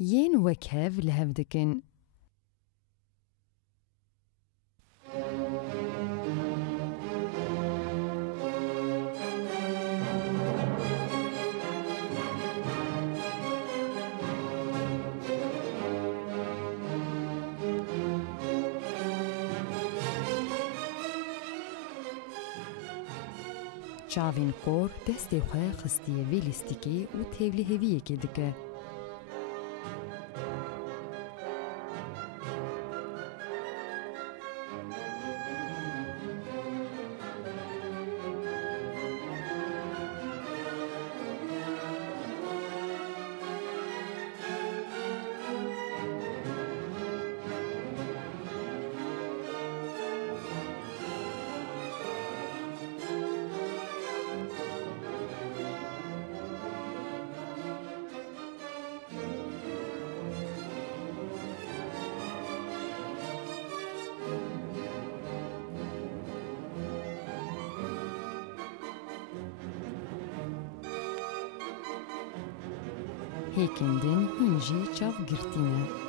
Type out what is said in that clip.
ين وكهف لهفدكن. چاوین کور دستی خواه خستیه ویلیستیکی و تیولی هویه که دکه. هیکندن هنجی چاو گرتینه.